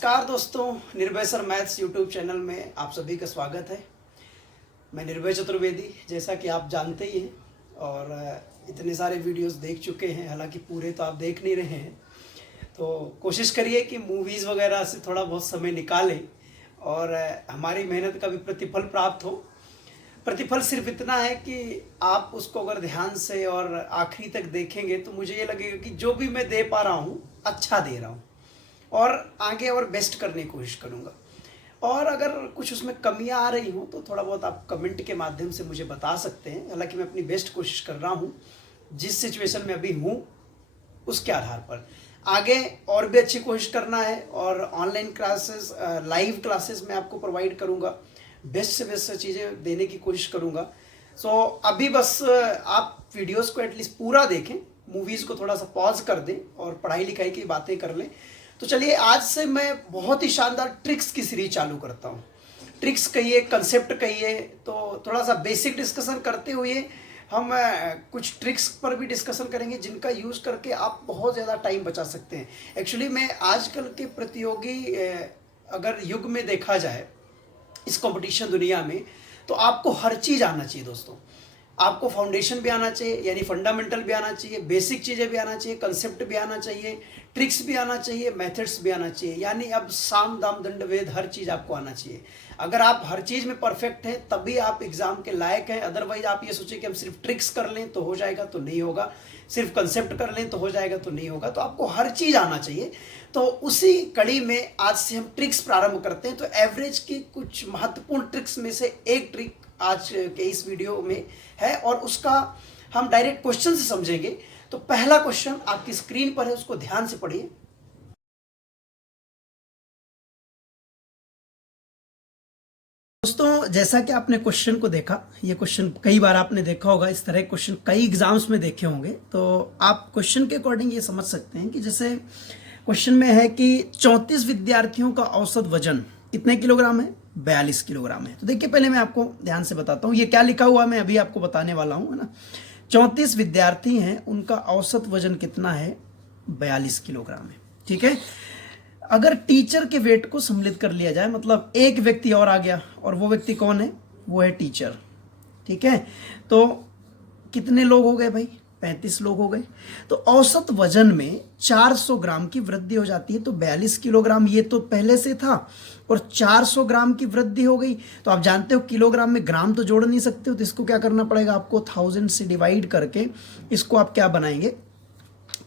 नमस्कार दोस्तों, निर्भय सर मैथ्स यूट्यूब चैनल में आप सभी का स्वागत है। मैं निर्भय चतुर्वेदी, जैसा कि आप जानते ही हैं और इतने सारे वीडियोस देख चुके हैं, हालांकि पूरे तो आप देख नहीं रहे हैं। तो कोशिश करिए कि मूवीज़ वगैरह से थोड़ा बहुत समय निकालें और हमारी मेहनत का भी प्रतिफल प्राप्त हो। प्रतिफल सिर्फ इतना है कि आप उसको अगर ध्यान से और आखिरी तक देखेंगे तो मुझे ये लगेगा कि जो भी मैं दे पा रहा हूँ अच्छा दे रहा हूँ और आगे और बेस्ट करने की कोशिश करूँगा। और अगर कुछ उसमें कमियां आ रही हों तो थोड़ा बहुत आप कमेंट के माध्यम से मुझे बता सकते हैं। हालांकि मैं अपनी बेस्ट कोशिश कर रहा हूँ, जिस सिचुएशन में अभी हूँ उसके आधार पर आगे और भी अच्छी कोशिश करना है। और ऑनलाइन क्लासेस, लाइव क्लासेस मैं आपको प्रोवाइड करूँगा, बेस्ट से बेस्ट चीज़ें देने की कोशिश करूँगा। सो अभी बस आप वीडियोस को एटलीस्ट पूरा देखें, मूवीज़ को थोड़ा सा पॉज कर दें और पढ़ाई लिखाई की बातें कर लें। तो चलिए आज से मैं बहुत ही शानदार ट्रिक्स की सीरीज चालू करता हूँ। ट्रिक्स कहिए, कंसेप्ट कहिए, तो थोड़ा सा बेसिक डिस्कशन करते हुए हम कुछ ट्रिक्स पर भी डिस्कशन करेंगे जिनका यूज़ करके आप बहुत ज़्यादा टाइम बचा सकते हैं। एक्चुअली मैं आजकल के प्रतियोगी अगर युग में देखा जाए, इस कंपटीशन दुनिया में, तो आपको हर चीज़ आना चाहिए दोस्तों। आपको फाउंडेशन भी आना चाहिए, यानी फंडामेंटल भी आना चाहिए, बेसिक चीज़ें भी आना चाहिए, कंसेप्ट भी आना चाहिए, ट्रिक्स भी आना चाहिए, मेथड्स भी आना चाहिए। यानी अब साम दाम दंड भेद हर चीज़ आपको आना चाहिए। अगर आप हर चीज़ में परफेक्ट हैं तभी आप एग्ज़ाम के लायक हैं। अदरवाइज आप ये सोचें कि हम सिर्फ ट्रिक्स कर लें तो हो जाएगा, तो नहीं होगा। सिर्फ कंसेप्ट कर लें तो हो जाएगा, तो नहीं होगा। तो आपको हर चीज़ आना चाहिए। तो उसी कड़ी में आज से हम ट्रिक्स प्रारंभ करते हैं। तो एवरेज की कुछ महत्वपूर्ण ट्रिक्स में से एक ट्रिक आज के इस वीडियो में है और उसका हम डायरेक्ट क्वेश्चन से समझेंगे। तो पहला क्वेश्चन आपकी स्क्रीन पर है, उसको ध्यान से पढ़िए। दोस्तों, जैसा कि आपने क्वेश्चन को देखा, ये क्वेश्चन कई बार आपने देखा होगा, इस तरह क्वेश्चन कई एग्जाम्स में देखे होंगे। तो आप क्वेश्चन के अकॉर्डिंग ये समझ सकते हैं कि जैसे क्वेश्चन में है कि 34 विद्यार्थियों का औसत वजन कितने किलोग्राम है? 42 किलोग्राम है। तो देखिए, पहले मैं आपको ध्यान से बताता हूँ ये क्या लिखा हुआ है, मैं अभी आपको बताने वाला हूँ, है ना। 34 विद्यार्थी हैं, उनका औसत वजन कितना है? 42 किलोग्राम है। ठीक है। अगर टीचर के वेट को सम्मिलित कर लिया जाए, मतलब एक व्यक्ति और आ गया, और वो व्यक्ति कौन है? वो है टीचर। ठीक है। तो कितने लोग हो गए भाई? 35 लोग हो गए। तो औसत वजन में 400 ग्राम की वृद्धि हो जाती है। तो 42 किलोग्राम ये तो पहले से था और 400 ग्राम की वृद्धि हो गई। तो आप जानते हो किलोग्राम में ग्राम तो जोड़ नहीं सकते हो, तो इसको क्या करना पड़ेगा आपको? 1000 से डिवाइड करके इसको आप क्या बनाएंगे?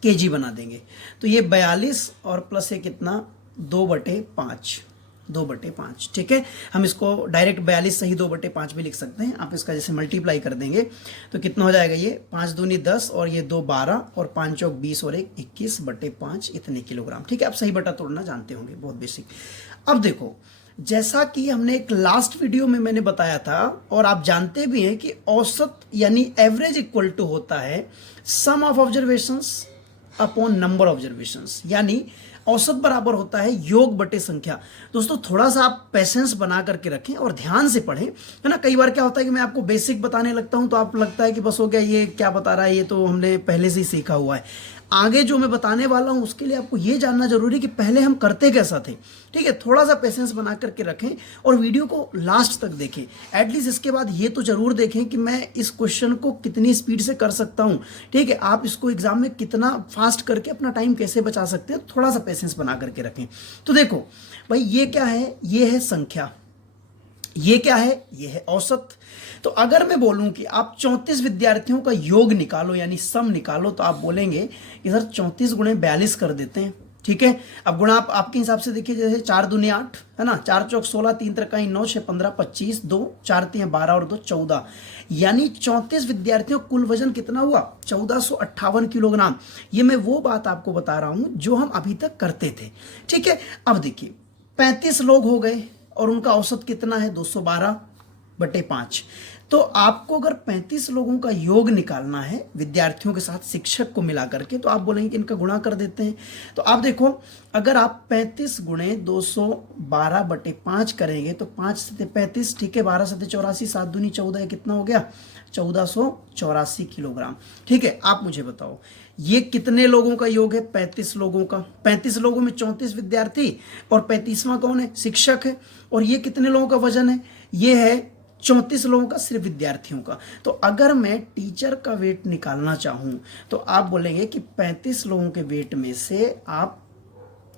केजी बना देंगे। तो ये 42 और प्लस ये कितना? 2/5। 2/5। ठीक है। हम इसको डायरेक्ट 42 सही 2/5 भी लिख सकते हैं। आप इसका जैसे मल्टीप्लाई कर देंगे तो कितना हो जाएगा? ये 5 दूनी 10 और ये 2 12 और 5 चौक 20 और 1 21/5 इतने किलोग्राम। ठीक है। आप सही बटा तोड़ना जानते होंगे, बहुत बेसिक। अब देखो, जैसा कि हमने एक लास्ट वीडियो में मैंने बताया था और आप जानते भी हैं कि औसत यानी एवरेज इक्वल टू होता है sum of observations upon number observations, यानी औसत बराबर होता है योग बटे संख्या। दोस्तों, थोड़ा सा आप पेशेंस बना करके रखें और ध्यान से पढ़ें, है ना। कई बार क्या होता है कि मैं आपको बेसिक बताने लगता हूं तो आप लगता है कि बस हो गया, ये क्या बता रहा है, ये तो हमने पहले से ही सीखा हुआ है। आगे जो मैं बताने वाला हूं उसके लिए आपको ये जानना जरूरी कि पहले हम करते कैसा थे। ठीक है। थोड़ा सा पेशेंस बना करके रखें और वीडियो को लास्ट तक देखें। एटलीस्ट इसके बाद ये तो जरूर देखें कि मैं इस क्वेश्चन को कितनी स्पीड से कर सकता हूं। ठीक है। आप इसको एग्जाम में कितना फास्ट करके अपना टाइम कैसे बचा सकते हैं, थोड़ा सा पेशेंस बना करके रखें। तो देखो भाई, ये क्या है? ये है संख्या। ये क्या है? ये है औसत। तो अगर मैं बोलूं कि आप 34 विद्यार्थियों का योग निकालो यानी सम निकालो, तो आप बोलेंगे कि सर 34 गुणे 42 कर देते हैं। ठीक है। अब गुणा आप आपके हिसाब से देखिए, जैसे 4 दूनी 8, है ना, 4 चौक 16, 3 त्रिकाई 9, 6 15, 25, 2 4 3 12 और 2 14, यानी 34 विद्यार्थियों कुल वजन कितना हुआ? 1458 किलोग्राम। ये मैं वो बात आपको बता रहा हूं जो हम अभी तक करते थे। ठीक है। अब देखिए, 35 लोग हो गए और उनका औसत कितना है? 212/5। तो आपको अगर 35 लोगों का योग निकालना है विद्यार्थियों के साथ शिक्षक को मिला करके, तो आप बोलेंगे कि इनका गुणा कर देते हैं। तो आप देखो, अगर आप 35 गुणे 212/5 करेंगे तो 5 से 35, ठीक है, 12 से 84, 7 दूनी 14, कितना हो गया? 1484 किलोग्राम। ठीक है। आप मुझे बताओ, ये कितने लोगों का योग है? 35 लोगों का। 35 लोगों में 34 विद्यार्थी और 35वां कौन है? शिक्षक है। और ये कितने लोगों का वजन है? ये है 34 लोगों का, सिर्फ विद्यार्थियों का। तो अगर मैं टीचर का वेट निकालना चाहूं तो आप बोलेंगे कि 35 लोगों के वेट में से आप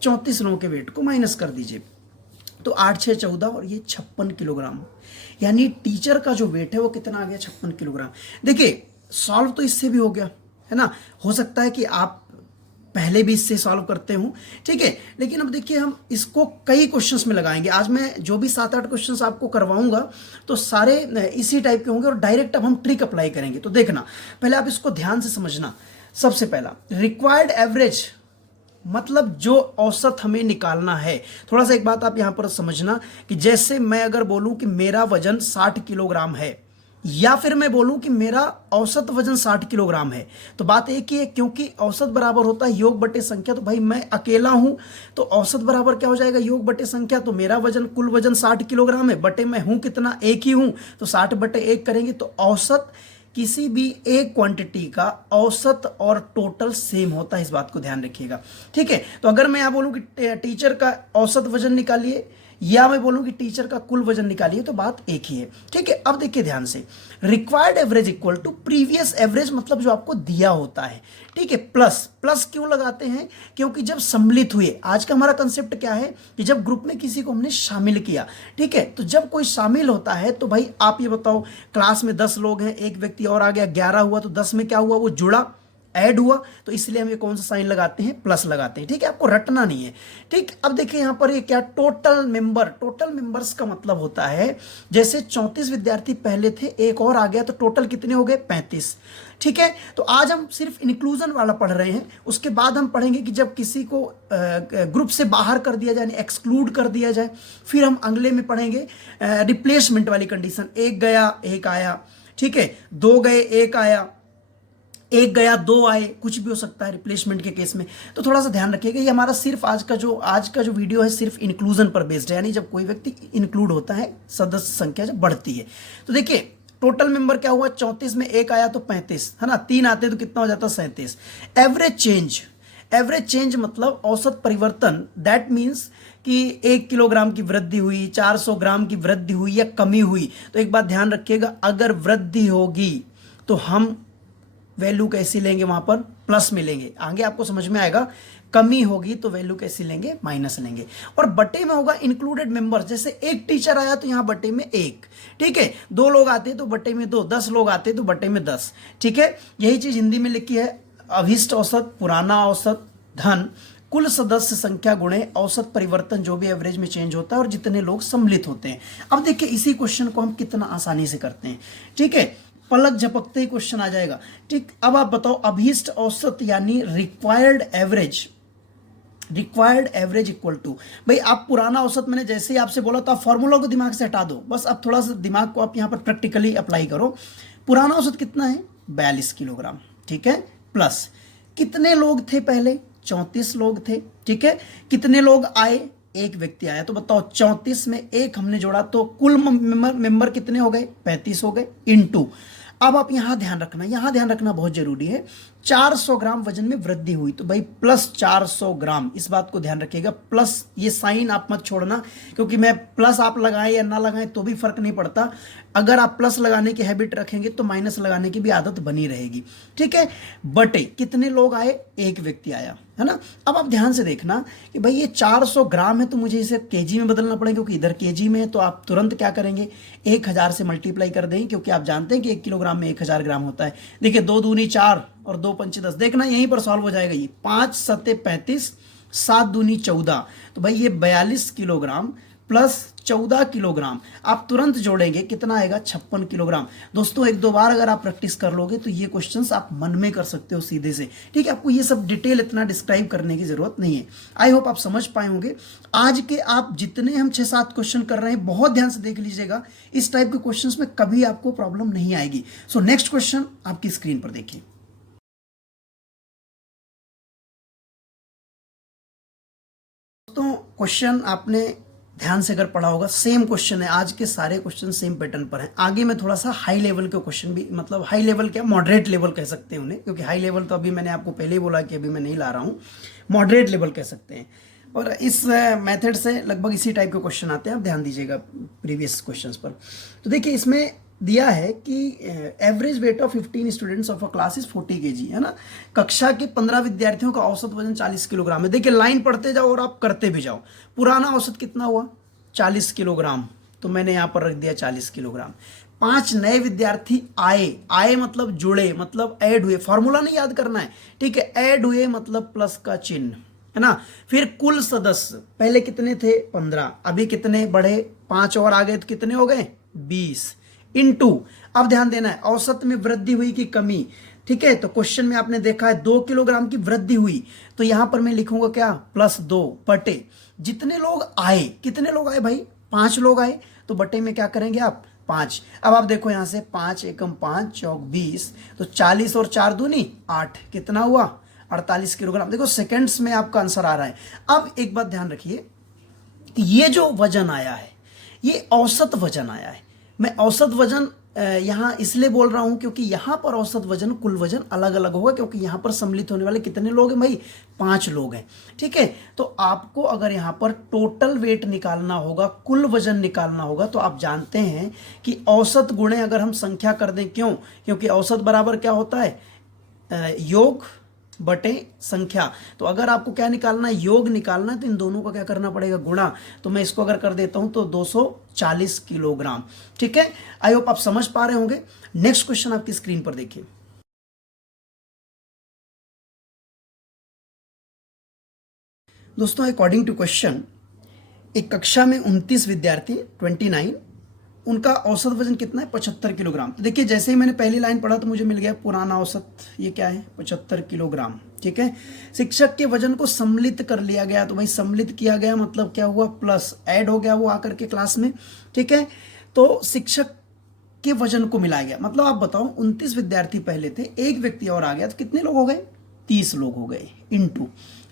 34 लोगों के वेट को माइनस कर दीजिए। तो 8 6 14 और ये 56 किलोग्राम। यानी टीचर का जो वेट है वो कितना आ गया? 56 किलोग्राम। देखिए सॉल्व तो इससे भी हो गया है ना। हो सकता है कि आप पहले भी इससे सॉल्व करते हो, ठीक है। लेकिन अब देखिए हम इसको कई क्वेश्चंस में लगाएंगे। आज मैं जो भी 7-8 क्वेश्चंस आपको करवाऊंगा तो सारे इसी टाइप के होंगे और डायरेक्ट अब हम ट्रिक अप्लाई करेंगे। तो देखना, पहले आप इसको ध्यान से समझना। सबसे पहला रिक्वायर्ड एवरेज मतलब जो औसत हमें निकालना है। थोड़ा सा एक बात आप यहां पर समझना कि जैसे मैं अगर बोलूं कि मेरा वजन 60 किलोग्राम है या फिर मैं बोलूं कि मेरा औसत वजन 60 किलोग्राम है, तो बात एक ही है, क्योंकि औसत बराबर होता है योग बटे संख्या। तो भाई मैं अकेला हूं तो औसत बराबर क्या हो जाएगा? योग बटे संख्या। तो मेरा वजन, कुल वजन 60 किलोग्राम है, बटे मैं हूं कितना? एक ही हूं, तो 60 बटे 1 करेंगे तो औसत किसी भी एक क्वांटिटी का औसत और टोटल सेम होता है। इस बात को ध्यान रखिएगा, ठीक है। तो अगर मैं यहां बोलूं कि टीचर का औसत वजन निकालिए या मैं बोलूं कि टीचर का कुल वजन निकालिए, तो बात एक ही है, ठीक है। अब देखिए ध्यान से, required average equal to previous average मतलब जो आपको दिया होता है, ठीक है। प्लस प्लस क्यों लगाते हैं? क्योंकि जब सम्मिलित हुए, आज का हमारा कंसेप्ट क्या है कि जब ग्रुप में किसी को हमने शामिल किया, ठीक है, तो जब कोई शामिल होता है तो भाई आप ये बताओ, क्लास में 10 लोग हैं, एक व्यक्ति और आ गया, 11 हुआ, तो 10 में क्या हुआ? वो जुड़ा, ऐड हुआ। तो इसलिए हम ये कौन सा साइन लगाते हैं? प्लस लगाते हैं, ठीक है। आपको रटना नहीं है, ठीक। अब देखिए यहां पर ये क्या? Total member. टोटल मेंबर्स का मतलब होता है जैसे 34 विद्यार्थी पहले थे, एक और आ गया, तो टोटल कितने हो गए? 35, ठीक है। तो आज हम सिर्फ इंक्लूजन वाला पढ़ रहे हैं। उसके बाद हम पढ़ेंगे कि जब किसी को ग्रुप से बाहर कर दिया जाए, एक्सक्लूड कर दिया जाए, फिर हम अगले में पढ़ेंगे रिप्लेसमेंट वाली कंडीशन। एक गया एक आया, ठीक है, दो गए एक आया, एक गया दो आए, कुछ भी हो सकता है रिप्लेसमेंट के केस में। तो थोड़ा सा ध्यान रखिएगा, ये हमारा सिर्फ आज का जो वीडियो है सिर्फ इंक्लूजन पर बेस्ड है, यानी जब कोई व्यक्ति इंक्लूड होता है, सदस्य संख्या जब बढ़ती है। तो देखिए टोटल मेंबर क्या हुआ? 34 में एक आया तो 35, है ना, 3 आते तो कितना हो जाता? 37। एवरेज चेंज मतलब औसत परिवर्तन। दैट मीन्स कि 1 किलोग्राम की वृद्धि हुई, 400 ग्राम की वृद्धि हुई या कमी हुई। तो एक बात ध्यान रखिएगा, अगर वृद्धि होगी तो हम वैल्यू कैसी लेंगे? वहां पर प्लस में लेंगे, आगे आपको समझ में आएगा। कमी होगी तो वैल्यू कैसी लेंगे? माइनस लेंगे। और बटे में होगा इंक्लूडेड मेंबर्स। जैसे एक टीचर आया तो यहां बटे में 1, ठीक है। 2 लोग आते तो बटे में 2, 10 लोग आते तो बटे में 10, ठीक है। यही चीज हिंदी में लिखी है, अभिष्ट औसत, पुराना औसत, धन कुल सदस्य संख्या गुणे औसत परिवर्तन, जो भी एवरेज में चेंज होता है और जितने लोग सम्मिलित होते हैं। अब देखिए इसी क्वेश्चन को हम कितना आसानी से करते हैं, ठीक है। पलक झपकते ही क्वेश्चन आ जाएगा, ठीक। अब आप बताओ, अभीष्ट औसत यानी रिक्वायर्ड एवरेज इक्वल टू, भाई आप पुराना औसत, मैंने जैसे ही आपसे बोला तो आप फॉर्मूला को दिमाग से हटा दो, बस अब थोड़ा सा दिमाग को आप यहां पर प्रैक्टिकली अप्लाई करो। पुराना औसत कितना है? 42 किलोग्राम, ठीक है। प्लस कितने लोग थे पहले? 34 लोग थे, ठीक है। कितने लोग आए? एक व्यक्ति आया। तो बताओ 34 में एक हमने जोड़ा तो कुल मेंबर कितने हो गए? 35 हो गए, इनटू। अब आप यहां ध्यान रखना बहुत जरूरी है, 400 ग्राम वजन में वृद्धि हुई तो भाई प्लस 400 ग्राम। इस बात को ध्यान रखिएगा, प्लस, ये साइन आप मत छोड़ना, क्योंकि मैं प्लस आप लगाएं या ना लगाएं तो भी फर्क नहीं पड़ता। अगर आप प्लस लगाने की हैबिट रखेंगे तो माइनस लगाने की भी आदत बनी रहेगी, ठीक है। बटे कितने लोग आए? एक व्यक्ति आया, है ना। अब आप ध्यान से देखना कि भाई ये 400 ग्राम है तो मुझे इसे केजी में बदलना पड़ेगा, क्योंकि इधर केजी में है। तो आप तुरंत क्या करेंगे? 1000 से मल्टीप्लाई कर देंगे, क्योंकि आप जानते हैं कि 1 किलोग्राम में 1000 ग्राम होता है। देखिए 2 दूनी 4 और 2 पंचे 10, देखना यहीं पर सॉल्व हो जाएगा। ये 5 सत्ते 35, 7 दूनी 14, तो भाई ये 42 किलोग्राम प्लस 14 किलोग्राम आप तुरंत जोड़ेंगे, कितना आएगा? 56 किलोग्राम। दोस्तों 1-2 बार अगर आप प्रैक्टिस कर लोगे तो ये क्वेश्चंस आप मन में कर सकते हो सीधे से, ठीक है। आपको ये सब डिटेल इतना डिस्क्राइब करने की जरूरत नहीं है। आई होप आप समझ पाए होंगे। आज के आप जितने हम 6-7 क्वेश्चन कर रहे हैं, बहुत ध्यान से देख लीजिएगा, इस टाइप के क्वेश्चन में कभी आपको प्रॉब्लम नहीं आएगी। सो नेक्स्ट क्वेश्चन आपकी स्क्रीन पर देखिए। दोस्तों क्वेश्चन आपने ध्यान से अगर पढ़ा होगा, सेम क्वेश्चन है, आज के सारे क्वेश्चन सेम पैटर्न पर हैं। आगे मैं थोड़ा सा हाई लेवल के क्वेश्चन भी, मतलब हाई लेवल क्या, मॉडरेट लेवल कह सकते हैं उन्हें, क्योंकि हाई लेवल तो अभी मैंने आपको पहले ही बोला कि अभी मैं नहीं ला रहा हूँ, मॉडरेट लेवल कह सकते हैं। और इस मेथड से लगभग इसी टाइप के क्वेश्चन आते हैं, आप ध्यान दीजिएगा प्रीवियस क्वेश्चंस पर। तो देखिए इसमें दिया है कि average weight of 15 students of a class is 40 kg, है ना। कक्षा के 15 विद्यार्थियों का औसत वजन 40 किलोग्राम है। देखिए लाइन पढ़ते जाओ और आप करते भी जाओ। पुराना औसत कितना हुआ, 40 किलोग्राम, तो मैंने यहाँ पर रख दिया 40 किलोग्राम। 5 नए विद्यार्थी आए, आए मतलब जुड़े, मतलब ऐड हुए, फॉर्मूला नहीं याद करना है, ठीक है, ऐड हुए मतलब प्लस का चिन्ह, है ना। फिर कुल सदस्य पहले कितने थे, 15, अभी कितने बढ़े, 5 और आ गए तो कितने हो गए, 20 इनटू, अब ध्यान देना है औसत में वृद्धि हुई कि कमी, ठीक है। तो क्वेश्चन में आपने देखा है 2 किलोग्राम की वृद्धि हुई, तो यहां पर मैं लिखूंगा क्या, +2 बटे जितने लोग आए, कितने लोग आए भाई, 5 लोग आए, तो बटे में क्या करेंगे आप, 5। अब आप देखो यहां से 5 एकम 5 चौक 20, तो 40 और 4 दूनी 8, कितना हुआ, 48 किलोग्राम। देखो सेकंड्स में आपका आंसर आ रहा है। अब एक बात ध्यान रखिए, ये जो वजन आया है ये औसत वजन आया है। मैं औसत वजन यहां इसलिए बोल रहा हूं क्योंकि यहां पर औसत वजन कुल वजन अलग अलग होगा, क्योंकि यहां पर सम्मिलित होने वाले कितने लोग हैं भाई, 5 लोग हैं, ठीक है। तो आपको अगर यहां पर टोटल वेट निकालना होगा, कुल वजन निकालना होगा, तो आप जानते हैं कि औसत गुणे अगर हम संख्या कर दें, क्यों, क्योंकि औसत बराबर क्या होता है, योग बटे संख्या। तो अगर आपको क्या निकालना है, योग निकालना है, तो इन दोनों का क्या करना पड़ेगा, गुणा। तो मैं इसको अगर कर देता हूं तो 240 किलोग्राम, ठीक है। आई होप आप समझ पा रहे होंगे। नेक्स्ट क्वेश्चन आपकी स्क्रीन पर देखिए। दोस्तों अकॉर्डिंग टू क्वेश्चन, एक कक्षा में 29 विद्यार्थी 29, उनका औसत वजन कितना है, 75 किलोग्राम। तो देखिए जैसे ही मैंने पहली लाइन पढ़ा तो मुझे मिल गया पुराना औसत, ये क्या है, 75 किलोग्राम, ठीक है। शिक्षक के वजन को सम्मिलित कर लिया गया, तो भाई सम्मिलित किया गया मतलब क्या हुआ, प्लस ऐड हो गया वो आकर के क्लास में, ठीक है। तो शिक्षक के वजन को मिलाया गया, मतलब आप बताओ 29 विद्यार्थी पहले थे, एक व्यक्ति और आ गया, तो कितने लोग हो गए, 30 लोग हो गए, इनटू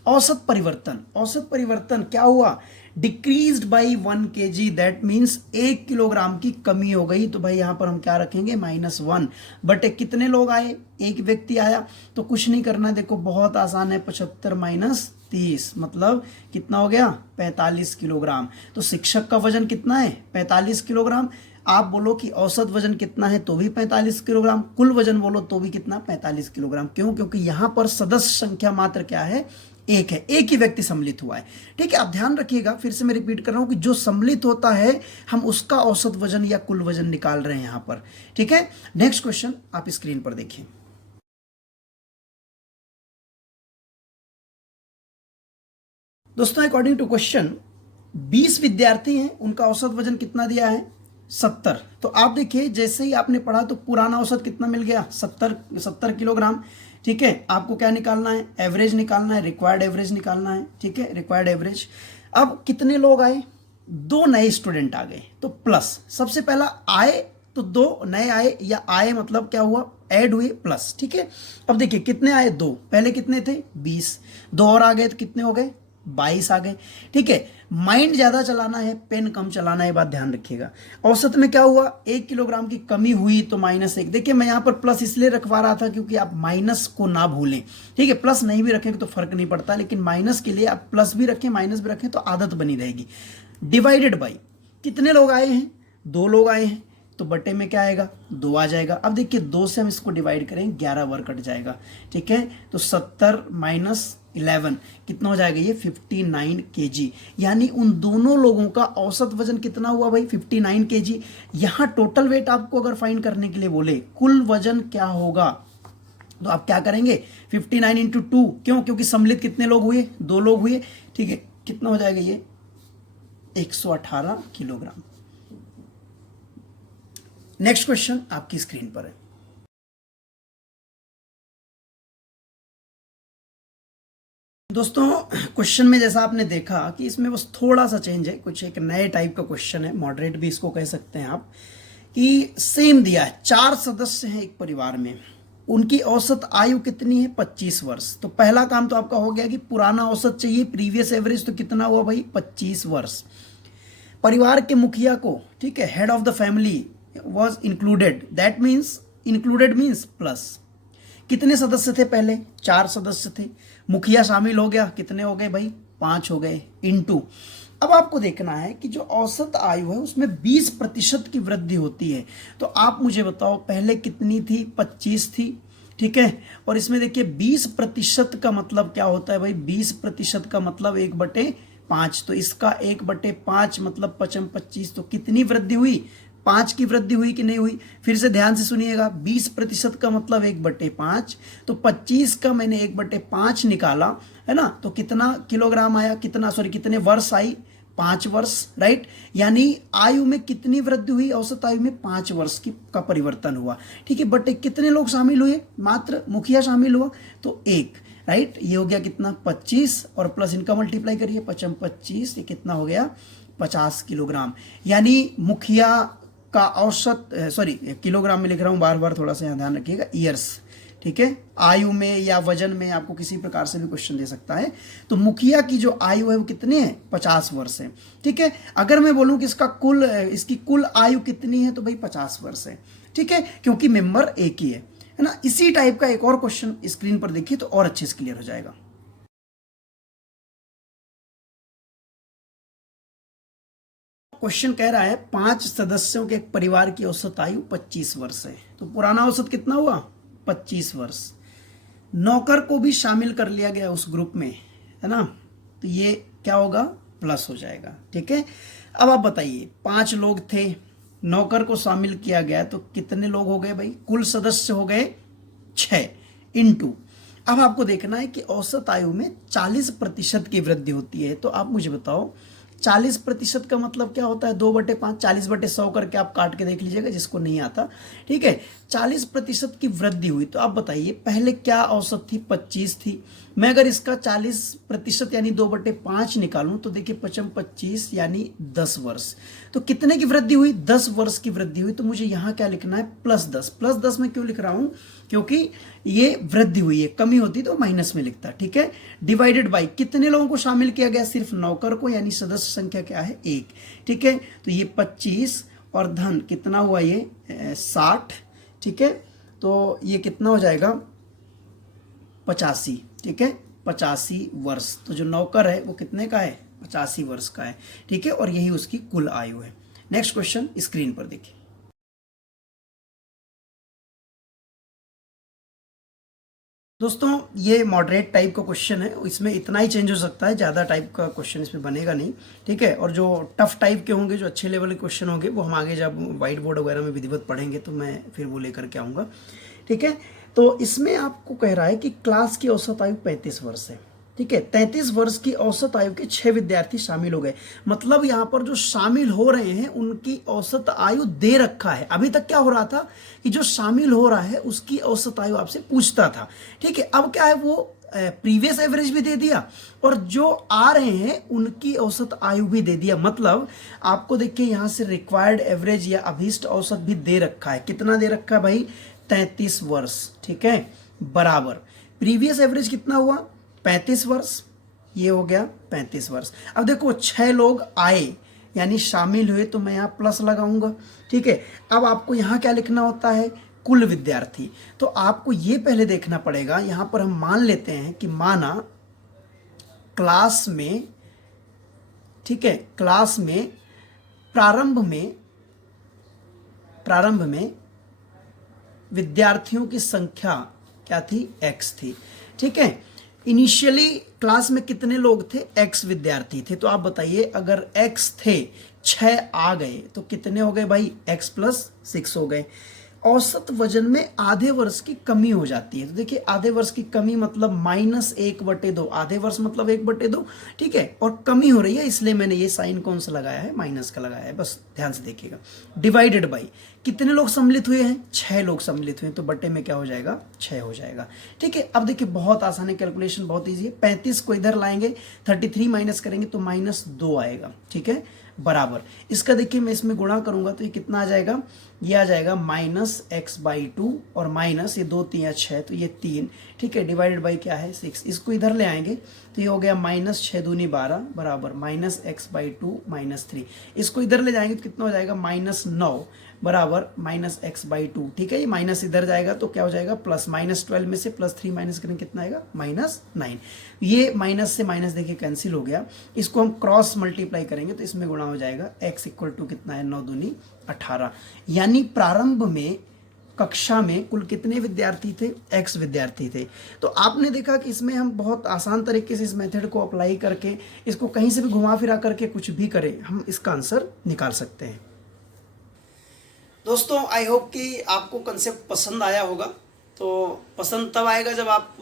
औसत परिवर्तन। औसत परिवर्तन क्या हुआ, decreased by 1 kg, that means 1 kilogram की कमी हो गई। तो भाई यहां पर हम क्या रखेंगे, -1 बटे कितने लोग आए, एक व्यक्ति आया, तो कुछ नहीं करना, देखो बहुत आसान है, 75 - 30 मतलब कितना हो गया, 45 किलोग्राम। तो शिक्षक का वजन कितना है, 45 किलोग्राम। आप बोलो कि औसत वजन कितना है, तो भी 45 किलोग्राम, कुल वजन बोलो तो भी कितना, 45 किलोग्राम। क्यों, क्योंकि यहां पर सदस्य संख्या मात्र क्या है, एक है, एक ही व्यक्ति सम्मिलित हुआ है, ठीक है। आप ध्यान रखिएगा, फिर से मैं रिपीट कर रहा हूं कि जो सम्मिलित होता है हम उसका औसत वजन या कुल वजन निकाल रहे हैं यहां पर, ठीक है। नेक्स्ट क्वेश्चन आप स्क्रीन पर देखिए। दोस्तों अकॉर्डिंग टू क्वेश्चन, 20 विद्यार्थी हैं, उनका औसत वजन कितना दिया है, 70। तो आप देखिए जैसे ही आपने पढ़ा तो पुराना औसत कितना मिल गया, 70 किलोग्राम, ठीक है। आपको क्या निकालना है, एवरेज निकालना है, रिक्वायर्ड एवरेज निकालना है, ठीक है, रिक्वायर्ड एवरेज। अब कितने लोग आए, 2 नए स्टूडेंट आ गए, तो प्लस, सबसे पहला आए तो 2 नए आए, या आए मतलब क्या हुआ, ऐड हुए, प्लस, ठीक है। अब देखिए कितने आए, 2, पहले कितने थे, 20, 2 और आ गए तो कितने हो गए, 22 आ गए, ठीक है। माइंड ज्यादा चलाना है, पेन कम चलाना है, बात ध्यान रखिएगा। औसत में क्या हुआ, 1 किलोग्राम की कमी हुई, तो -1। देखिए मैं यहां पर प्लस इसलिए रखवा रहा था क्योंकि आप माइनस को ना भूलें, ठीक है। प्लस नहीं भी रखेंगे तो फर्क नहीं पड़ता, लेकिन माइनस के लिए आप प्लस भी रखें माइनस भी रखें तो आदत बनी रहेगी। डिवाइडेड बाई कितने लोग आए हैं, 2 लोग आए हैं, तो बटे में क्या आएगा, 2 आ जाएगा। अब देखिए 2 से हम इसको डिवाइड करें, 11 बार कट जाएगा, ठीक है। तो 70 - 11 कितना हो जाएगा, ये 59 kg। यानी उन दोनों लोगों का औसत वजन कितना हुआ भाई, 59 kg। यहां टोटल वेट आपको अगर फाइंड करने के लिए बोले कुल वजन क्या होगा, तो आप क्या करेंगे, 59 × 2, क्यों, क्योंकि सम्मिलित कितने लोग हुए, 2 लोग हुए, ठीक है। कितना हो जाएगा ये, 118 किलोग्राम। नेक्स्ट क्वेश्चन आपकी स्क्रीन पर है। दोस्तों क्वेश्चन में जैसा आपने देखा कि इसमें बस थोड़ा सा चेंज है, कुछ एक नए टाइप का क्वेश्चन है, मॉडरेट भी इसको कह सकते हैं आप, कि सेम दिया है, 4 सदस्य हैं एक परिवार में, उनकी औसत आयु कितनी है, 25 वर्ष। तो पहला काम तो आपका हो गया कि पुराना औसत चाहिए, प्रीवियस एवरेज, तो कितना हुआ भाई, 25 वर्ष। परिवार के मुखिया को, ठीक है, head of the family was included, that means included means plus. कितने सदस्य थे पहले? 4 सदस्य थे। मुखिया शामिल हो गया, कितने हो गए भाई? 5 हो गए, इनटू। अब आपको देखना है कि जो औसत आयु है उसमें 20% की वृद्धि होती है। तो आप मुझे बताओ पहले कितनी थी? 25 थी, ठीक है। और इसमें देखिए 20% का मतलब क्या होता है भाई? 20% का मतलब 1/5। तो इसका 1/5 मतलब 25, तो कितनी वृद्धि हुई? 5 की वृद्धि हुई कि नहीं हुई? फिर से ध्यान से सुनिएगा, 20% का मतलब 1/5, तो 25 का मैंने 1/5 निकाला, है ना, तो कितना किलोग्राम आया? कितने वर्ष आई? 5 वर्ष, राइट। यानी आयु में कितनी वृद्धि हुई? औसत आयु में 5 वर्ष का परिवर्तन हुआ, ठीक है। बट कितने लोग शामिल हुए? मात्र मुखिया शामिल हुआ, तो 1, राइट। ये हो गया कितना? 25, और प्लस इनका मल्टीप्लाई करिए, 25, ये कितना हो गया? 50 किलोग्राम। यानी मुखिया का औसत, सॉरी किलोग्राम में लिख रहा हूं बार बार, थोड़ा सा ध्यान रखिएगा, ईयर्स, ठीक है। आयु में या वजन में आपको किसी प्रकार से भी क्वेश्चन दे सकता है। तो मुखिया की जो आयु है वो कितनी है? 50 वर्ष है, ठीक है। अगर मैं बोलूं कि इसकी कुल आयु कितनी है, तो भाई 50 वर्ष है, ठीक है, क्योंकि मेंबर एक ही है ना। इसी टाइप का एक और क्वेश्चन स्क्रीन पर देखिए तो और अच्छे से क्लियर हो जाएगा। क्वेश्चन कह रहा है 5 सदस्यों के एक परिवार की औसत आयु 25 वर्ष है। तो पुराना औसत कितना हुआ? 25 वर्ष। नौकर को भी शामिल कर लिया गया उस ग्रुप में, है ना, तो ये क्या होगा? प्लस हो जाएगा, ठीक है। अब आप बताइए, 5 लोग थे, नौकर को शामिल किया गया, तो कितने लोग हो गए भाई? कुल सदस्य हो गए 6, इनटू। अब आपको देखना है कि औसत आयु में 40% की वृद्धि होती है। तो आप मुझे बताओ 40% का मतलब क्या होता है? 2/5, 40/100 करके आप काट के देख लीजिएगा जिसको नहीं आता, ठीक है। 40% की वृद्धि हुई, तो आप बताइए पहले क्या औसत थी? 25 थी। मैं अगर इसका 40% यानी 2/5 निकालूं तो देखिए 25 यानी 10 वर्ष। तो कितने की वृद्धि हुई? 10 वर्ष की वृद्धि हुई। तो मुझे यहां क्या लिखना है? +10। +10 में क्यों लिख रहा हूं? क्योंकि ये वृद्धि हुई है, कमी होती तो माइनस में लिखता, ठीक है। डिवाइडेड बाई कितने लोगों को शामिल किया गया? सिर्फ नौकर को, यानी सदस्य संख्या क्या है? 1, ठीक है। तो ये 25 और धन कितना हुआ? ये 60, ठीक है। तो ये कितना हो जाएगा? 85, ठीक है, 85 वर्ष। तो जो नौकर है वो कितने का है? 85 वर्ष का है, ठीक है। और यही उसकी कुल आयु है। नेक्स्ट क्वेश्चन स्क्रीन पर देखिए। दोस्तों ये मॉडरेट टाइप का क्वेश्चन है, इसमें इतना ही चेंज हो सकता है, ज़्यादा टाइप का क्वेश्चन इसमें बनेगा नहीं, ठीक है। और जो टफ टाइप के होंगे, जो अच्छे लेवल के क्वेश्चन होंगे, वो हम आगे जब व्हाइट बोर्ड वगैरह में विधिवत पढ़ेंगे तो मैं फिर वो लेकर के आऊँगा, ठीक है। तो इसमें आपको कह रहा है कि क्लास की औसत आयु 35 वर्ष है, ठीक है। 33 वर्ष की औसत आयु के 6 विद्यार्थी शामिल हो गए। मतलब यहाँ पर जो शामिल हो रहे हैं उनकी औसत आयु दे रखा है। अभी तक क्या हो रहा था कि जो शामिल हो रहा है उसकी औसत आयु आपसे पूछता था, ठीक है। अब क्या है, वो प्रीवियस एवरेज भी दे दिया और जो आ रहे हैं उनकी औसत आयु भी दे दिया। मतलब आपको देखिए यहाँ से रिक्वायर्ड एवरेज या अभीष्ट औसत भी दे रखा है। कितना दे रखा है भाई? 33 वर्ष, ठीक है, बराबर प्रीवियस एवरेज कितना हुआ? 35 वर्ष। ये हो गया 35 वर्ष। अब देखो 6 लोग आए यानी शामिल हुए, तो मैं यहाँ प्लस लगाऊंगा, ठीक है। अब आपको यहाँ क्या लिखना होता है? कुल विद्यार्थी। तो आपको ये पहले देखना पड़ेगा। यहाँ पर हम मान लेते हैं कि माना क्लास में, ठीक है, क्लास में प्रारंभ में विद्यार्थियों की संख्या क्या थी? x थी, ठीक है। इनिशियली क्लास में कितने लोग थे? x विद्यार्थी थे। तो आप बताइए अगर x थे, 6 आ गए, तो कितने हो गए भाई? x + 6 हो गए। औसत वजन में आधे वर्ष की कमी हो जाती है। तो देखिए आधे वर्ष की कमी मतलब -1/2, आधे वर्ष मतलब 1/2, ठीक है। और कमी हो रही है इसलिए मैंने ये साइन कौन सा लगाया है? माइनस का लगाया है, बस ध्यान से देखिएगा। डिवाइडेड बाई कितने लोग सम्मिलित हुए हैं? 6 लोग सम्मिलित हुए हैं, तो बटे में क्या हो जाएगा? 6 हो जाएगा, ठीक है। अब देखिए बहुत आसान है, कैलकुलेशन बहुत ईजी है। 35 को इधर लाएंगे, 33 माइनस करेंगे तो -2 आएगा, ठीक है, बराबर, इसका देखिए मैं इसमें गुणा करूंगा तो ये कितना आ जाएगा, ये आ जाएगा -x/2 और माइनस ये 2 3 6 तो ये 3, ठीक है, डिवाइडेड बाई क्या है 6, इसको इधर ले आएंगे तो ये हो गया -6×2=12 बराबर -x/2 -3, इसको इधर ले जाएंगे तो कितना हो जाएगा -9 बराबर -x/2, ठीक है, ये माइनस इधर जाएगा तो क्या हो जाएगा प्लस, -12 में से +3 माइनस करेंगे कितना आएगा -9, ये माइनस से माइनस देखिए कैंसिल हो गया, इसको हम क्रॉस मल्टीप्लाई करेंगे तो इसमें गुणा हो जाएगा, x इक्वल टू कितना है 9 दूनी 18, यानी प्रारंभ में कक्षा में कुल कितने विद्यार्थी थे, x विद्यार्थी थे। तो आपने देखा कि इसमें हम बहुत आसान तरीके से इस मेथड को अप्लाई करके इसको कहीं से भी घुमा फिरा करके कुछ भी करें हम इसका आंसर निकाल सकते हैं। दोस्तों आई होप कि आपको कंसेप्ट पसंद आया होगा। तो पसंद तब आएगा जब आप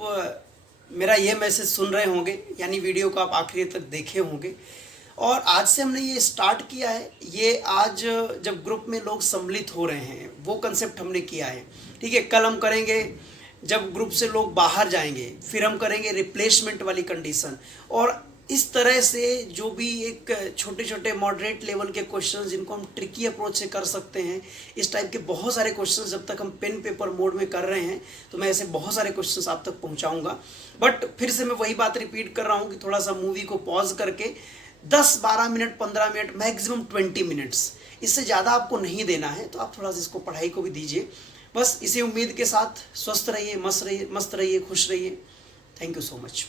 मेरा ये मैसेज सुन रहे होंगे, यानी वीडियो को आप आखिरी तक देखे होंगे। और आज से हमने ये स्टार्ट किया है, ये आज जब ग्रुप में लोग सम्मिलित हो रहे हैं वो कंसेप्ट हमने किया है, ठीक है। कल हम करेंगे जब ग्रुप से लोग बाहर जाएंगे, फिर हम करेंगे रिप्लेसमेंट वाली कंडीशन, और इस तरह से जो भी एक छोटे छोटे मॉडरेट लेवल के क्वेश्चंस जिनको हम ट्रिकी अप्रोच से कर सकते हैं, इस टाइप के बहुत सारे क्वेश्चंस जब तक हम पेन पेपर मोड में कर रहे हैं तो मैं ऐसे बहुत सारे क्वेश्चंस आप तक पहुंचाऊंगा। बट फिर से मैं वही बात रिपीट कर रहा हूं कि थोड़ा सा मूवी को पॉज करके 10-12 मिनट 15 मिनट मैक्सिमम 20 मिनट्स, इससे ज़्यादा आपको नहीं देना है, तो आप थोड़ा सा इसको पढ़ाई को भी दीजिए। बस इसी उम्मीद के साथ स्वस्थ रहिए, मस्त रहिए, खुश रहिए। Thank you so much.